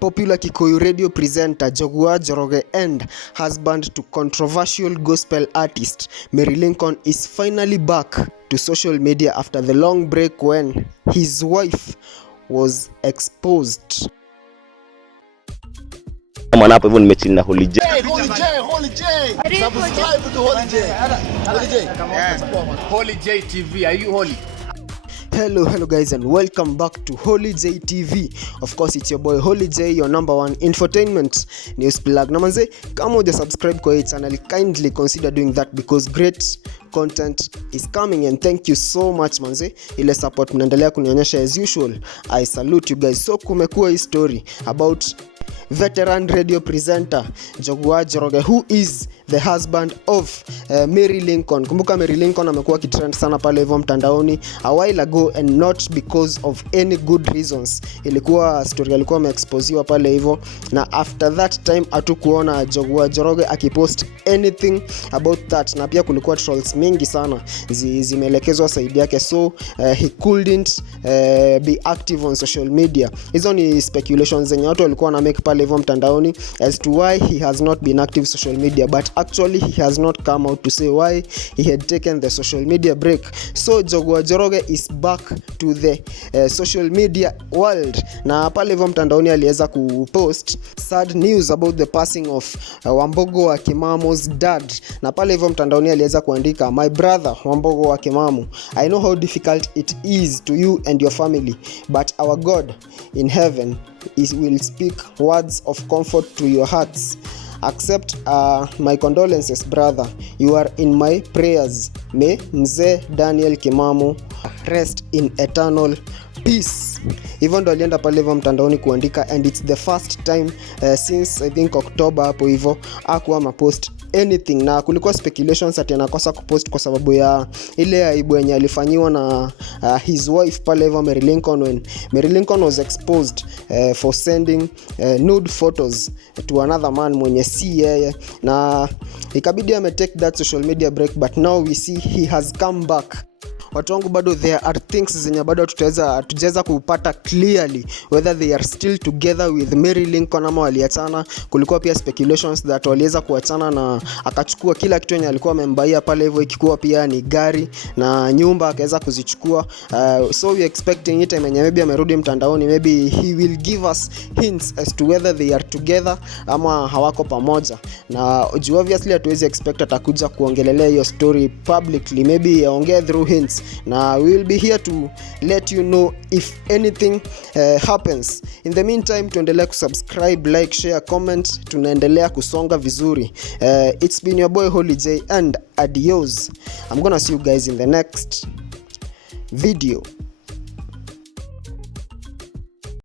popular Kikuyu radio presenter Njoroge and husband to controversial gospel artist Lincon is finally back to social media after the long break when his wife was exposed. Maana hapo hivyo nimechill na Holy J. Subscribe to Holy J TV. Are you holy? Hello guys, and welcome back to Holy J TV. Of course, it's your boy Holy J, your number one infotainment news plug. Na manze, kama huja subscribe kwa hii channel, kindly consider doing that because great content is coming, and thank you so much manze. Ile support mnaendelea kunionyesha as usual. I salute you guys. So kumekuwa hii story about veteran radio presenter Njoroge, who is the husband of Lincon. Kumbuka Lincon amekuwa kitrend sana pale hivyo mtandaoni a while ago, and not because of any good reasons. Ilikuwa story alikuwa ameexposiwa pale hivyo, na after that time hatukuona Njoroge akipost anything about that, na pia kulikuwa trolls mingi sana zimeelekezwa side yake, so he couldn't be active on social media. Hizo ni speculations zenye watu walikuwa na make pale hivyo mtandaoni as to why he has not been active social media, but actually he has not come out to say why he had taken the social media break. So Njoroge is back to the social media world, na pale hivyo mtandaoni aliweza kupost sad news about the passing of Wambogo wa Kimamu's dad, na pale hivyo mtandaoni aliweza kuandika, my brother Wambogo wa Kimamu, I know how difficult it is to you and your family, but our God in heaven will speak words of comfort to your hearts. Accept my condolences, brother. You are in my prayers. May Mzee Daniel Kimamu rest in eternal peace. Hivyo ndo alienda pale hivyo mtandaoni kuandika, and it's the first time since I think October hapo hivyo hakuwa mapost anything, na kulikuwa speculations ati anakosa kupost kwa sababu ya ile aibu yenye alifanyiwa na his wife pale hivyo Lincon, when Lincon was exposed for sending nude photos to another man mwenye si yeye, na ikabidi take that social media break, but now we see he has come back. Watu wangu, bado there are things zenye bado tutaweza kupata clearly whether they are still together with Lincon ama waliachana. Kulikuwa pia speculations that waliweza kuachana na akachukua kila kitu yenye alikuwa amembaia pale hivyo, ikikuwa pia ni gari na nyumba akaweza kuzichukua. So we expecting it time maybe amerudi mtandaoni, maybe he will give us hints as to whether they are together ama hawako pamoja, na obviously hatuwezi expect atakuja kuongelelea hiyo story publicly, maybe aongee through hints, na we will be here to let you know if anything happens. In the meantime, tuendelea kusubscribe, like, share, comment, tunaendelea kusonga vizuri. It's been your boy Holy J, and adios. I'm gonna see you guys in the next video.